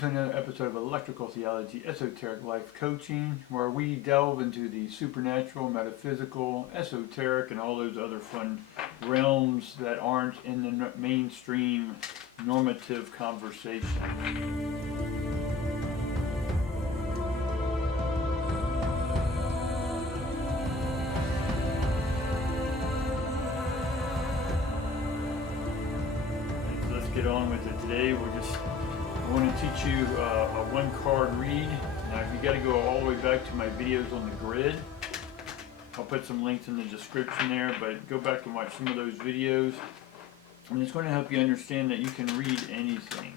welcome to another episode of Electrical Theology, Esoteric Life Coaching, where we delve into the supernatural, metaphysical, esoteric, and all those other fun realms that aren't in the mainstream normative conversation. Let's get on with it today. I want to teach you a one-card read. Now, if you got to go all the way back to my videos on the grid, I'll put some links in the description there, but go back and watch some of those videos. And it's going to help you understand that you can read anything.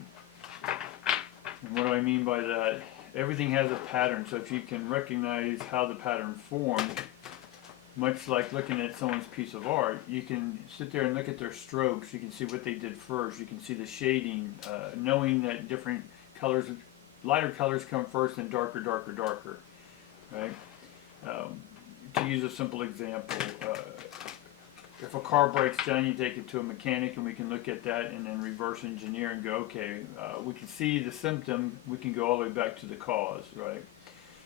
And what do I mean by that? Everything has a pattern, so if you can recognize how the pattern formed, much like looking at someone's piece of art, you can sit there and look at their strokes. You can see what they did first. You can see the shading, knowing that different colors, lighter colors come first and darker, right? To use a simple example, if a car breaks down, you take it to a mechanic and we can look at that and then reverse engineer and go, okay, we can see the symptom, we can go all the way back to the cause, right?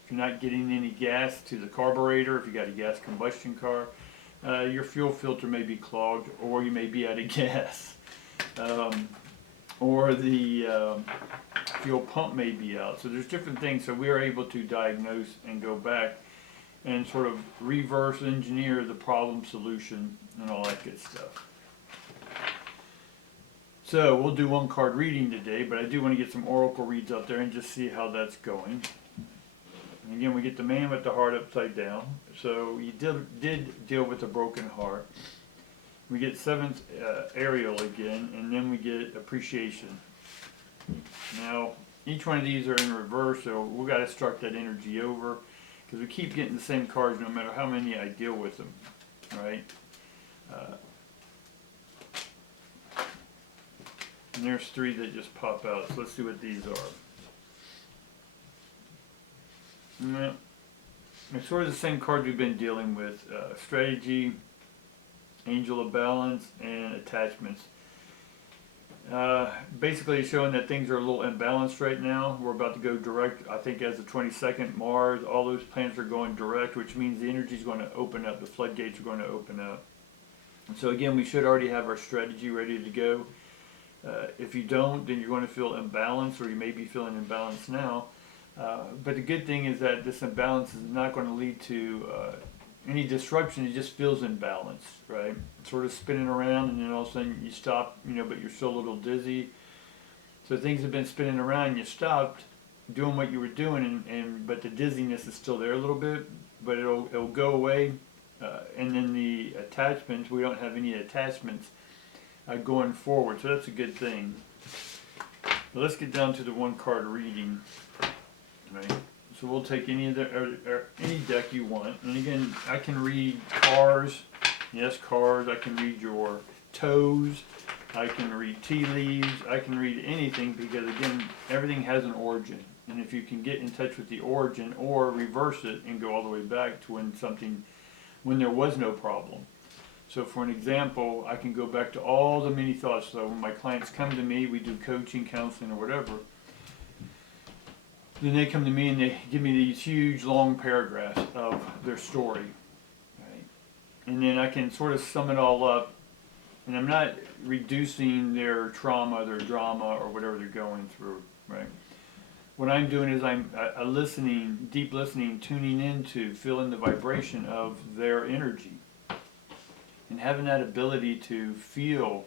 If you're not getting any gas to the carburetor, if you got a gas combustion car, your fuel filter may be clogged, or you may be out of gas, or the fuel pump may be out. So there's different things. So we are able to diagnose and go back and sort of reverse engineer the problem solution and all that good stuff. So we'll do one card reading today, but I do want to get some oracle reads out there and just see how that's going. And again, we get the man with the heart upside down. So you did deal with a broken heart. We get seventh Ariel again, and then we get appreciation. Now, each one of these are in reverse, so we've got to start that energy over, because we keep getting the same cards no matter how many I deal with them, right? And there's three that just pop out, so let's see what these are. No, it's sort of the same cards we've been dealing with. Strategy, Angel of Balance, and Attachments. Basically showing that things are a little imbalanced right now. We're about to go direct, I think as the 22nd, Mars, all those planets are going direct, which means the energy is going to open up, the floodgates are going to open up. And so again, we should already have our strategy ready to go. If you don't, then you're going to feel imbalanced, or you may be feeling imbalanced now. But the good thing is that this imbalance is not going to lead to any disruption. It just feels imbalanced, right? It's sort of spinning around, and then all of a sudden you stop, but you're still a little dizzy. So things have been spinning around, and you stopped doing what you were doing, but the dizziness is still there a little bit, but it'll go away. And then the attachments, we don't have any attachments going forward, so that's a good thing. But let's get down to the one card reading. Right. So we'll take any of any deck you want, and again, I can read cars. Yes, cars. I can read your toes. I can read tea leaves. I can read anything, because again, everything has an origin, and if you can get in touch with the origin or reverse it and go all the way back to when there was no problem. So for an example, I can go back to all the many thoughts. So when my clients come to me, we do coaching, counseling, or whatever. Then they come to me and they give me these huge long paragraphs of their story, right? And then I can sort of sum it all up, and I'm not reducing their trauma, their drama, or whatever they're going through, right? What I'm doing is I'm listening, deep listening, tuning into, feeling the vibration of their energy, and having that ability to feel,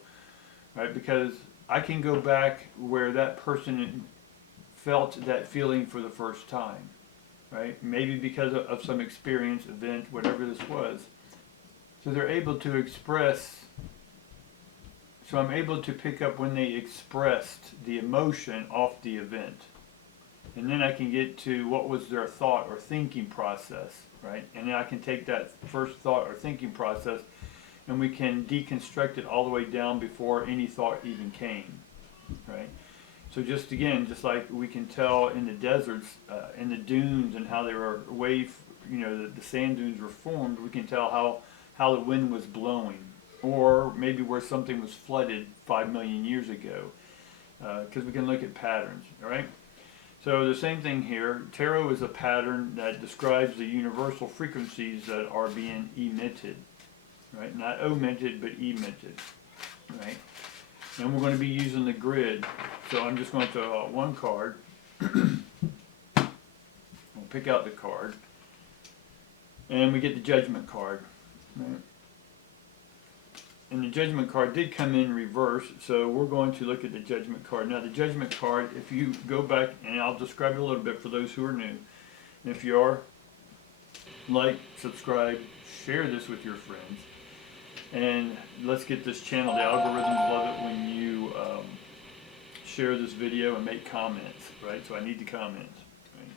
right? Because I can go back where that person felt that feeling for the first time, right? Maybe because of some experience, event, whatever this was. So they're able to express, so I'm able to pick up when they expressed the emotion off the event. And then I can get to what was their thought or thinking process, right? And then I can take that first thought or thinking process and we can deconstruct it all the way down before any thought even came, right? So just like we can tell in the deserts, in the dunes, and how they were the sand dunes were formed, we can tell how the wind was blowing, or maybe where something was flooded 5 million years ago, because we can look at patterns, all right? So the same thing here. Tarot is a pattern that describes the universal frequencies that are being emitted, right? Not omitted, but emitted, right? And we're going to be using the grid. So I'm just going to throw out one card. We'll pick out the card. And we get the Judgment card, right? And the Judgment card did come in reverse, so we're going to look at the Judgment card. Now the Judgment card, if you go back, and I'll describe it a little bit for those who are new. And if you are, like, subscribe, share this with your friends. And let's get this channel. The algorithms love it when you share this video and make comments, right? So I need the comments, right?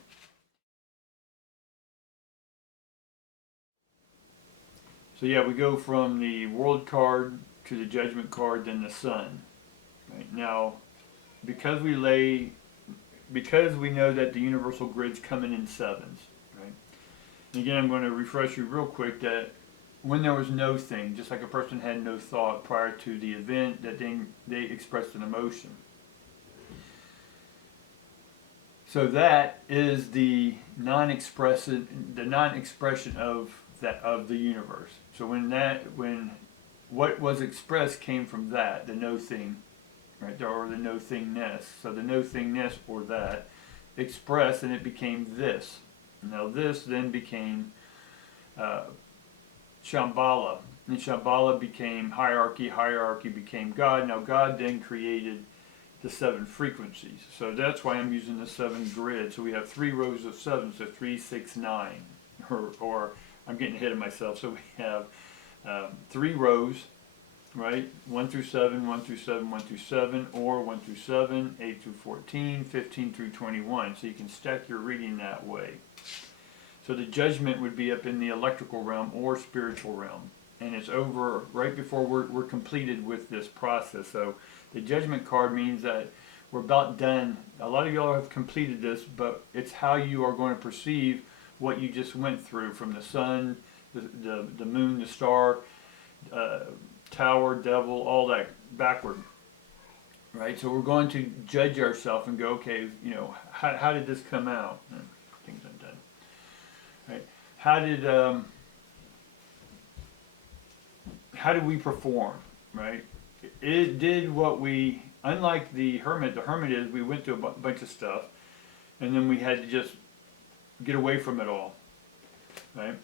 So yeah, we go from the World card to the Judgment card, then the Sun. Right? Now, because we know that the universal grid's coming in sevens, right? And again, I'm going to refresh you real quick that when there was no thing, just like a person had no thought prior to the event, that they expressed an emotion. So that is the non-expression of the universe. So when what was expressed came from that, the no thing, right, or the no thingness. So the no thingness, or that, expressed, and it became this. Now this then became Shambhala, and Shambhala became hierarchy. Hierarchy became God. Now God then created the 7 frequencies. So that's why I'm using the 7 grid. So we have 3 rows of 7, so 3, 6, 9, or I'm getting ahead of myself. So we have 3 rows, right? 1 through 7, 1 through 7, 1 through 7, or 1 through 7, 8 through 14, 15 through 21. So you can stack your reading that way. So the Judgment would be up in the electrical realm or spiritual realm. And it's over right before we're completed with this process. So the Judgment card means that we're about done. A lot of y'all have completed this, but it's how you are going to perceive what you just went through, from the sun, the moon, the star, tower, devil, all that backward. Right? So we're going to judge ourselves and go, okay, you know, how did this come out? Things undone. Right? How did we perform? Right? It did what we, unlike the hermit is we went through a bunch of stuff, and then we had to just get away from it all. Right?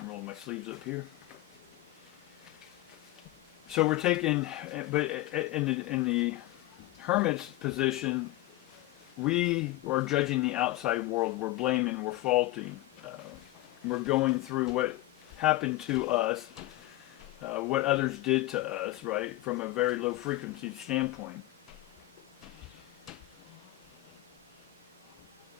I'm rolling my sleeves up here. So we're taking, but in the hermit's position, we are judging the outside world. We're blaming, we're faulting. We're going through what happened to us, what others did to us, right, from a very low frequency standpoint.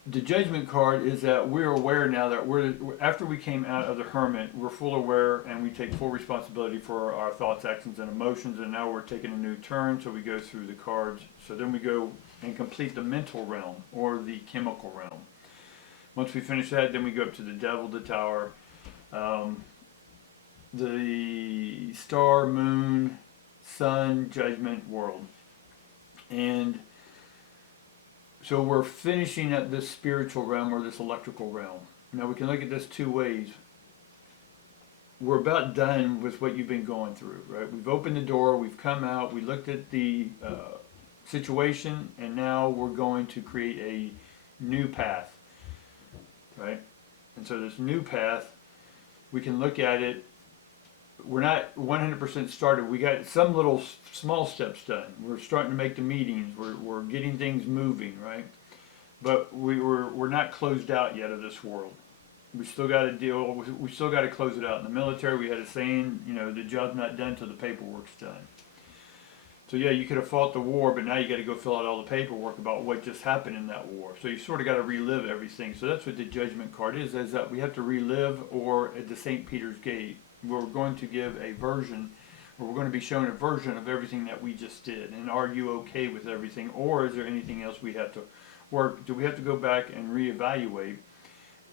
The Judgment card is that we're aware now that after we came out of the hermit, we're full aware, and we take full responsibility for our thoughts, actions, and emotions, and now we're taking a new turn, so we go through the cards. So then we go and complete the mental realm, or the chemical realm. Once we finish that, then we go up to the devil, the tower, the star, moon, sun, Judgment, world. And so we're finishing up this spiritual realm, or this electrical realm. Now we can look at this 2 ways. We're about done with what you've been going through, right? We've opened the door, we've come out, we looked at the situation, and now we're going to create a new path, right? And so this new path, we can look at it. We're not 100% started. We got some little small steps done. We're starting to make the meetings. We're getting things moving, right? But we're not closed out yet of this world. We still got to deal. We still got to close it out. In the military, we had a saying, you know, the job's not done till the paperwork's done. So yeah, you could have fought the war, but now you got to go fill out all the paperwork about what just happened in that war. So you sort of got to relive everything. So that's what the Judgment card is that we have to relive, or at the St. Peter's Gate, we're going to give a version, or we're going to be shown a version of everything that we just did. And are you okay with everything, or is there anything else we have to work? Do we have to go back and reevaluate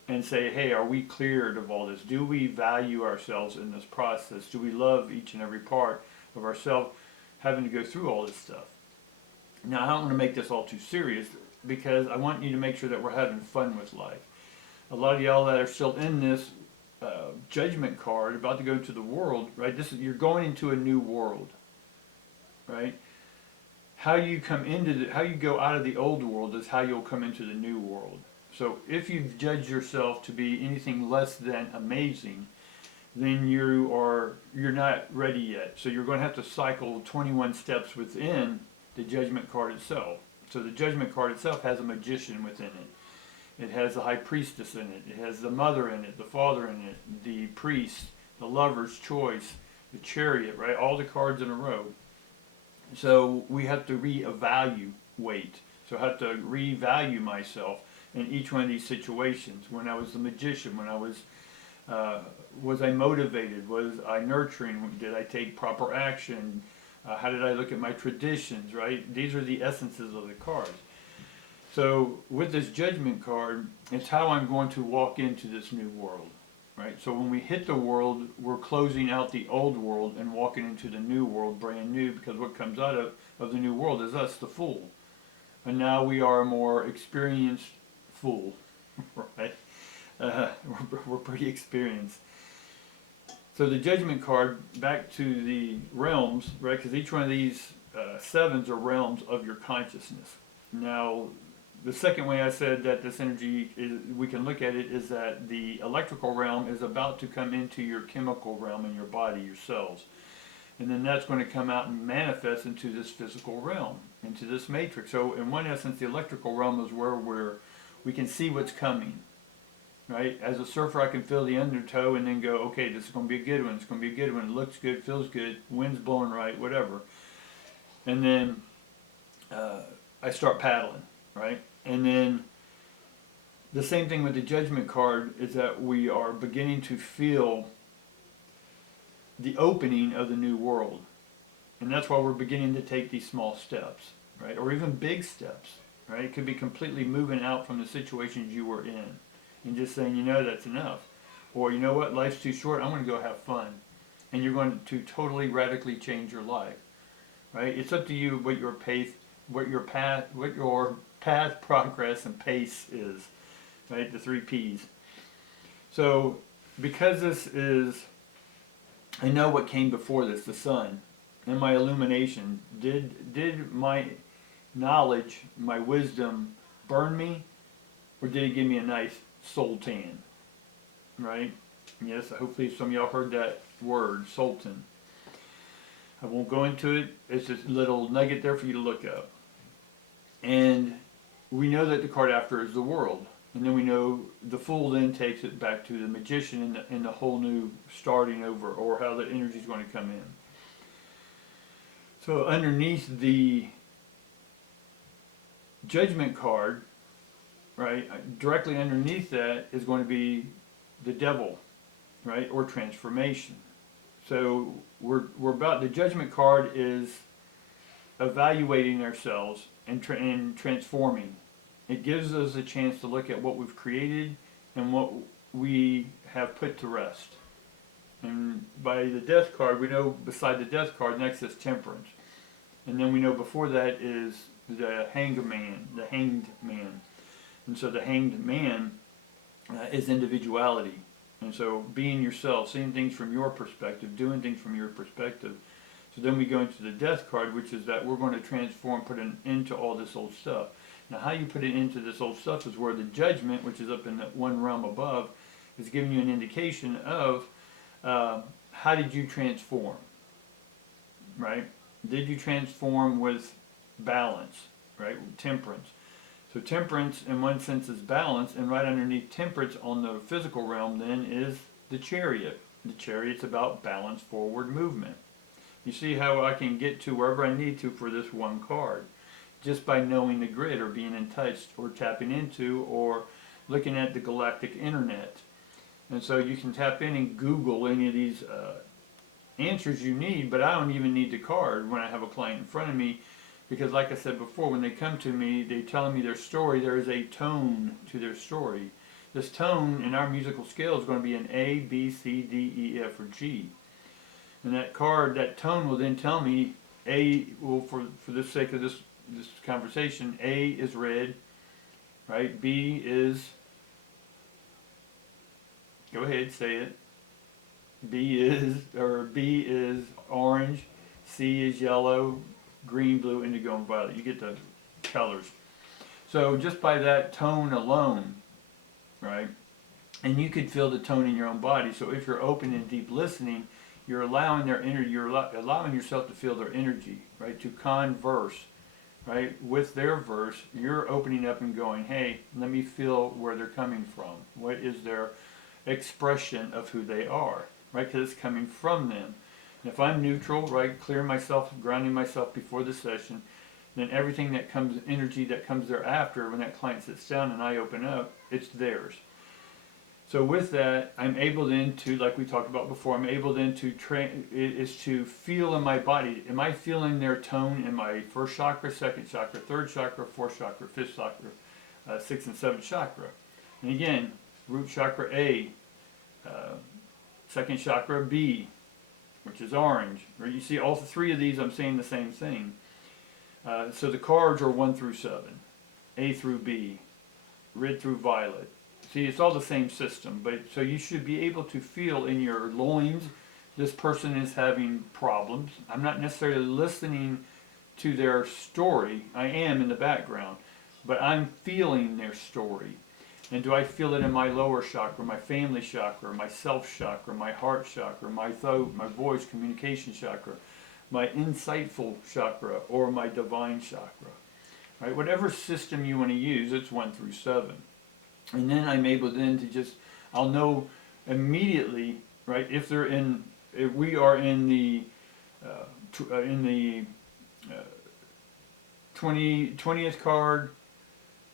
and say, hey, are we cleared of all this? Do we value ourselves in this process? Do we love each and every part of ourselves having to go through all this stuff? Now, I don't want to make this all too serious. because I want you to make sure that we're having fun with life. A lot of y'all that are still in this judgment card, about to go to the world, right? You're going into a new world, right? How you how you go out of the old world is how you'll come into the new world. So if you judge yourself to be anything less than amazing, then you're not ready yet. So you're going to have to cycle 21 steps within the judgment card itself. So the judgment card itself has a magician within it. It has the high priestess in it. It has the mother in it, the father in it, the priest, the lover's choice, the chariot, right? All the cards in a row. So we have to reevaluate. So I have to revalue myself in each one of these situations. When I was the magician, when I was I motivated? Was I nurturing? Did I take proper action? How did I look at my traditions, right? These are the essences of the cards. So with this judgment card, it's how I'm going to walk into this new world, right? So when we hit the world, we're closing out the old world and walking into the new world brand new, because what comes out of the new world is us, the fool. And now we are a more experienced fool, right? We're pretty experienced. So the judgment card, back to the realms, right? Because each one of these sevens are realms of your consciousness. Now, the second way I said that this energy we can look at it is that the electrical realm is about to come into your chemical realm in your body, your cells. And then that's going to come out and manifest into this physical realm, into this matrix. So in one essence, the electrical realm is where we can see what's coming. Right? As a surfer, I can feel the undertow and then go, okay, this is going to be a good one. It's going to be a good one. It looks good, feels good, wind's blowing right, whatever. And then I start paddling, right? And then the same thing with the judgment card is that we are beginning to feel the opening of the new world. And that's why we're beginning to take these small steps, right? Or even big steps, right? It could be completely moving out from the situations you were in. And just saying, that's enough. Or, you know what, life's too short, I'm going to go have fun. And you're going to totally radically change your life. Right? It's up to you what your path, progress, and pace is. Right? The 3 P's. So, because this is, I know what came before this, the sun, and my illumination. Did my knowledge, my wisdom burn me? Or did it give me a nice soul tan, right? Yes, hopefully some of y'all heard that word, sultan. I won't go into it. It's just a little nugget there for you to look up. And we know that the card after is the world. And then we know the fool then takes it back to the magician and the whole new starting over, or how the energy is going to come in. So underneath the judgment card, right, directly underneath that is going to be the devil, right, or transformation. So we're about, the judgment card is evaluating ourselves and transforming. It gives us a chance to look at what we've created and what we have put to rest. And by the death card, we know beside the death card next is temperance. And then we know before that is the hanged man. And so the hanged man is individuality. And so being yourself, seeing things from your perspective, doing things from your perspective. So then we go into the death card, which is that we're going to transform, put an end to all this old stuff. Now how you put it into this old stuff is where the judgment, which is up in that one realm above, is giving you an indication of how did you transform, right? Did you transform with balance, right? Temperance. So temperance, in one sense, is balance, and right underneath temperance on the physical realm, then, is the chariot. The chariot's about balance, forward movement. You see how I can get to wherever I need to for this one card, just by knowing the grid, or being in touch, or tapping into, or looking at the galactic internet. And so you can tap in and Google any of these answers you need, but I don't even need the card when I have a client in front of me. Because like I said before, when they come to me, they're telling me their story, there is a tone to their story. This tone in our musical scale is going to be an A, B, C, D, E, F, or G. And that card, that tone will then tell me, A, well, for the sake of this conversation, A is red, right? B is, go ahead, say it. B is orange, C is yellow, green, blue, indigo, and violet. You get the colors. So just by that tone alone, right? And you could feel the tone in your own body. So if you're open and deep listening, you're allowing their energy, you're allowing yourself to feel their energy, right? To converse, right? With their verse, you're opening up and going, hey, let me feel where they're coming from. What is their expression of who they are, right? Because it's coming from them. And if I'm neutral, right, clearing myself, grounding myself before the session, then everything that comes, energy that comes thereafter, when that client sits down and I open up, it's theirs. So with that, I'm able then to, like we talked about before, I'm able then to is to feel in my body. Am I feeling their tone in my first chakra, second chakra, third chakra, fourth chakra, fifth chakra, sixth and seventh chakra? And again, root chakra A, second chakra B, which is orange. Or you see all three of these, I'm saying the same thing. So the cards are 1 through 7, A through B, red through violet. See, it's all the same system, but so you should be able to feel in your loins, this person is having problems. I'm not necessarily listening to their story. I am in the background, but I'm feeling their story. And do I feel it in my lower chakra, my family chakra, my self chakra, my heart chakra, my throat, my voice, communication chakra, my insightful chakra, or my divine chakra? Right? Whatever system you want to use, it's 1 through 7. And then I'm able then to just, I'll know immediately, right, if they're in, if we are in the 20th card,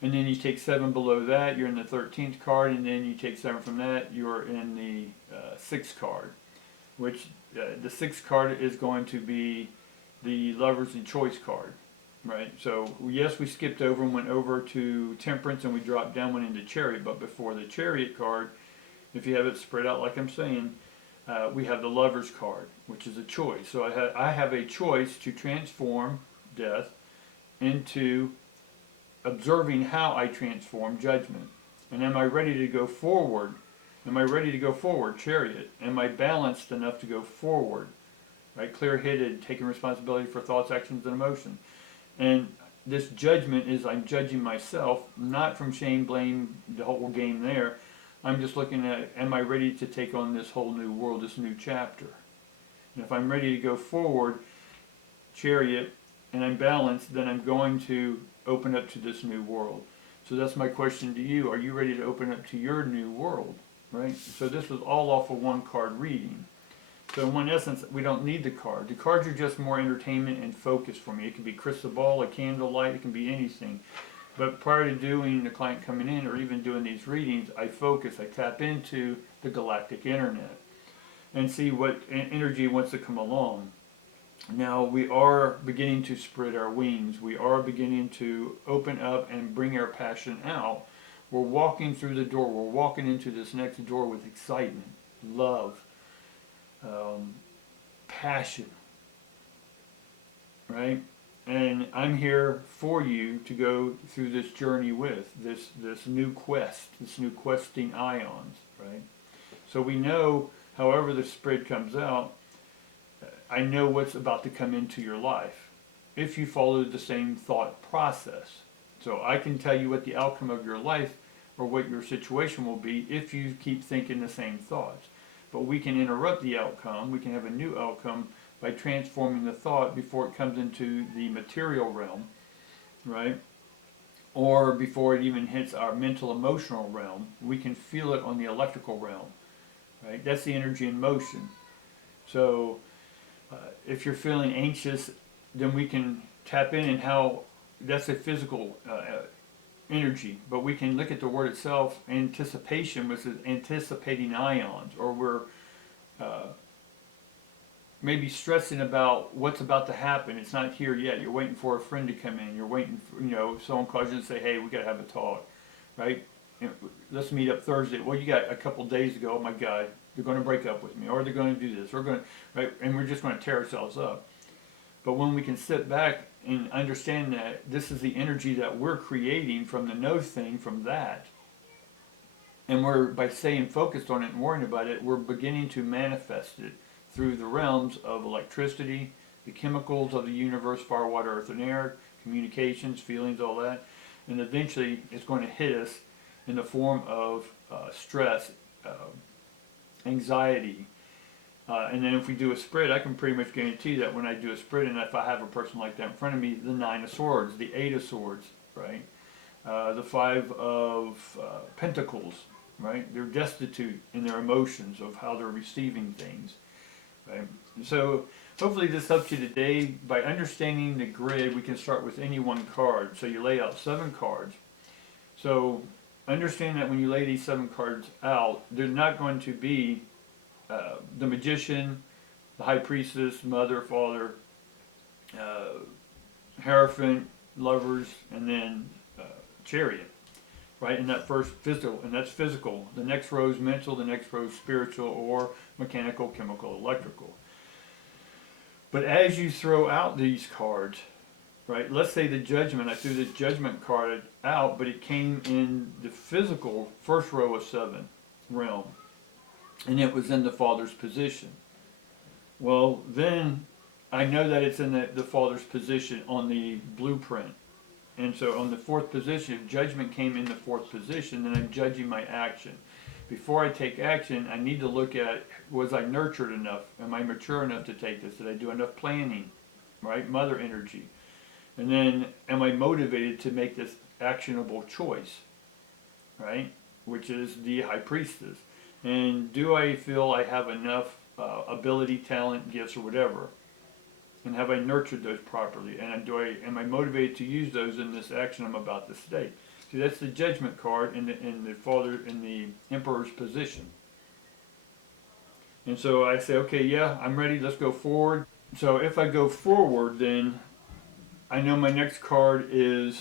and then you take 7 below that, you're in the 13th card, and then you take 7 from that, you're in the 6th card, which the 6th card is going to be the Lovers and Choice card. Right, so yes, we skipped over and went over to Temperance, and we dropped down, went into Chariot. But before the Chariot card, if you have it spread out like I'm saying, we have the Lover's card, which is a choice. So I have a choice to transform death into observing how I transform judgment. And am I ready to go forward? Am I ready to go forward, Chariot? Am I balanced enough to go forward? Right, clear-headed, taking responsibility for thoughts, actions, and emotions. And this judgment is I'm judging myself, not from shame, blame, the whole game there. I'm just looking at, am I ready to take on this whole new world, this new chapter? And if I'm ready to go forward, Chariot, and I'm balanced, then I'm going to open up to this new world. So that's my question to you. Are you ready to open up to your new world? Right? So this was all off of one card reading. So in essence, we don't need the card. The cards are just more entertainment and focus for me. It can be crystal ball, a candlelight, it can be anything. But prior to doing the client coming in or even doing these readings, I focus, I tap into the galactic internet and see what energy wants to come along. Now we are beginning to spread our wings. We are beginning to open up and bring our passion out. We're walking through the door. We're walking into this next door with excitement, love, passion, right? And I'm here for you to go through this journey with this new quest, this new questing ions, right? So we know, however the spread comes out, I know what's about to come into your life if you follow the same thought process. So I can tell you what the outcome of your life or what your situation will be if you keep thinking the same thoughts. But we can interrupt the outcome, we can have a new outcome by transforming the thought before it comes into the material realm, right? Or before it even hits our mental emotional realm. We can feel it on the electrical realm, right? That's the energy in motion. So if you're feeling anxious, then we can tap in and how that's a physical energy, but we can look at the word itself, anticipation, which is anticipating ions, or we're maybe stressing about what's about to happen. It's not here yet. You're waiting for a friend to come in. You're waiting for, someone calls you and say, hey, we got to have a talk, right? Let's meet up Thursday. Well, you got a couple days ago, oh my God, they're going to break up with me, or they're going to do this, right? And we're just going to tear ourselves up. But when we can sit back and understand that this is the energy that we're creating from the no thing, from that, and we're, by staying focused on it and worrying about it, we're beginning to manifest it through the realms of electricity, the chemicals of the universe, fire, water, earth, and air, communications, feelings, all that. And eventually it's going to hit us in the form of stress, anxiety. And then if we do a spread, I can pretty much guarantee that when I do a spread, and if I have a person like that in front of me, the 9 of Swords, the 8 of Swords, right? The 5 of Pentacles, right? They're destitute in their emotions of how they're receiving things, right? So hopefully this helps you today. By understanding the grid, we can start with any one card. So you lay out 7 cards. So understand that when you lay these 7 cards out, they're not going to be the Magician, the High Priestess, Mother, Father, Hierophant, Lovers, and then Chariot, right? In that first physical, and that's physical. The next row is mental, the next row is spiritual or mechanical, chemical, electrical. But as you throw out these cards, right? Let's say the Judgment, I threw the Judgment card out, but it came in the physical first row of 7 realm, and it was in the Father's position. Well, then I know that it's in the Father's position on the blueprint. And so on the 4th position, if Judgment came in the 4th position, then I'm judging my action. Before I take action, I need to look at, was I nurtured enough? Am I mature enough to take this? Did I do enough planning? Right? Mother energy. And then, am I motivated to make this actionable choice? Right? Which is the High Priestess. And do I feel I have enough ability, talent, gifts, or whatever? And have I nurtured those properly? And am I motivated to use those in this action I'm about to state? See, that's the Judgment card in the Father, in the Emperor's position. And so I say, okay, yeah, I'm ready. Let's go forward. So if I go forward, then I know my next card is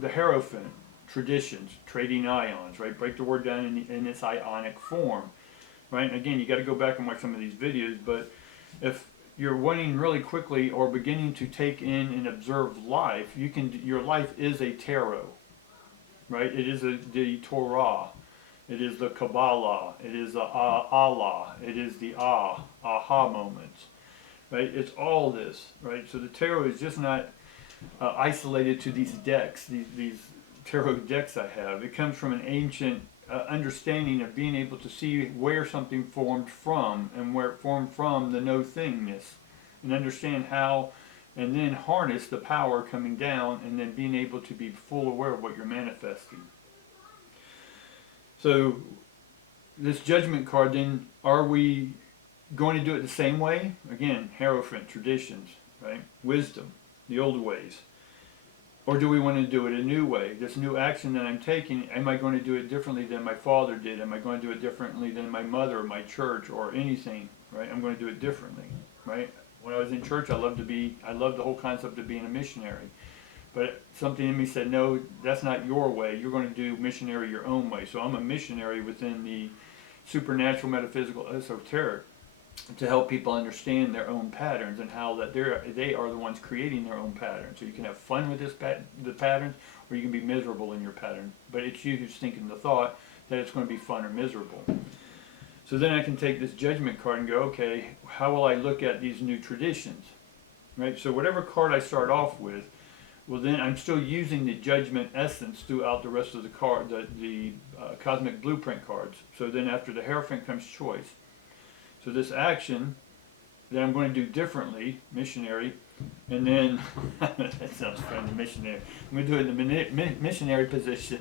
the Hierophant. Traditions, trading ions, right? Break the word down in its ionic form, right? Again, you got to go back and watch some of these videos, but if you're wanting really quickly or beginning to take in and observe life, your life is a tarot, right? It is the Torah, it is the Kabbalah, it is the Allah, it is the aha moments, right? It's all this, right? So the tarot is just not isolated to these decks, these tarot decks I have. It comes from an ancient understanding of being able to see where something formed from, and where it formed from the no thingness, and understand how, and then harness the power coming down, and then being able to be full aware of what you're manifesting. So this Judgment card, then, are we going to do it the same way? Again, Hierophant, traditions, right? Wisdom, the old ways. Or do we want to do it a new way? This new action that I'm taking, am I going to do it differently than my father did? Am I going to do it differently than my mother, or my church, or anything, right? I'm going to do it differently, right? When I was in church, I loved the whole concept of being a missionary. But something in me said, no, that's not your way. You're going to do missionary your own way. So I'm a missionary within the supernatural, metaphysical, esoteric, to help people understand their own patterns, and how that they are the ones creating their own patterns. So you can have fun with the patterns, or you can be miserable in your pattern. But it's you who's thinking the thought that it's going to be fun or miserable. So then I can take this Judgment card and go, okay, how will I look at these new traditions? Right? So whatever card I start off with, well, then I'm still using the Judgment essence throughout the rest of the card, the cosmic blueprint cards. So then after the Hierophant comes choice. So this action that I'm going to do differently, missionary, and then, that sounds funny, missionary. I'm going to do it in the missionary position.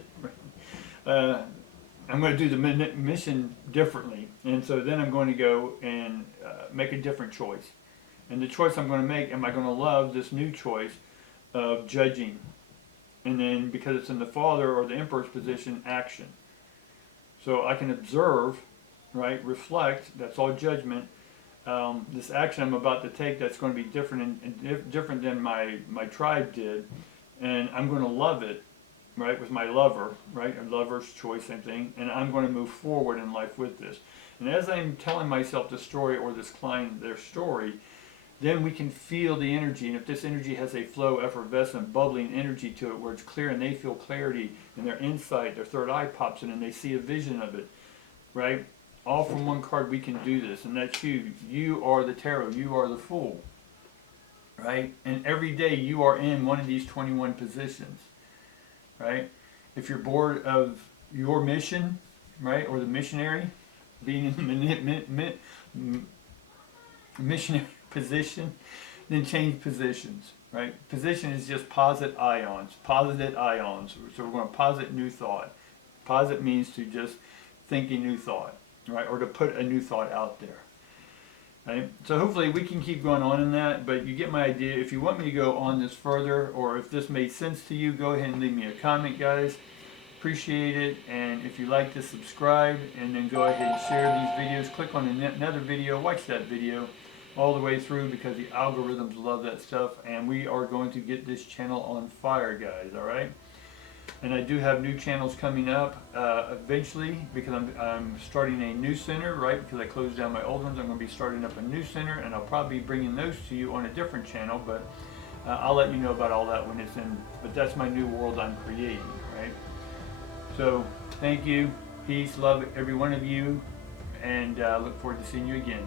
I'm going to do the mission differently. And so then I'm going to go and make a different choice. And the choice I'm going to make, am I going to love this new choice of judging? And then, because it's in the Father or the Emperor's position, action. So I can observe, right, reflect, that's all Judgment. This action I'm about to take, that's going to be different and different than my tribe did, and I'm going to love it, right, with my lover, right, a lover's choice, same thing, and I'm going to move forward in life with this. And as I'm telling myself the story, or this client their story, then we can feel the energy. And if this energy has a flow, effervescent, bubbling energy to it where it's clear and they feel clarity and their insight, their third eye pops in and they see a vision of it, right? All from one card we can do this, and that's you. You are the tarot. You are the Fool, right? And every day you are in one of these 21 positions, right? If you're bored of your mission, right, or the missionary, being in the missionary position, then change positions, right? Position is just positive ions. So we're going to posit new thought. Posit means to just think a new thought, right? Or to put a new thought out there, right? So hopefully we can keep going on in that, but you get my idea. If you want me to go on this further, or if this made sense to you, go ahead and leave me a comment, guys. Appreciate it. And if you like to subscribe, and then go ahead and share these videos. Click on another video, watch that video all the way through, because the algorithms love that stuff, and we are going to get this channel on fire, guys. All right. And I do have new channels coming up eventually, because I'm starting a new center, right? Because I closed down my old ones, I'm going to be starting up a new center, and I'll probably be bringing those to you on a different channel, but I'll let you know about all that when it's in. But that's my new world I'm creating, right? So thank you, peace, love every one of you, and look forward to seeing you again.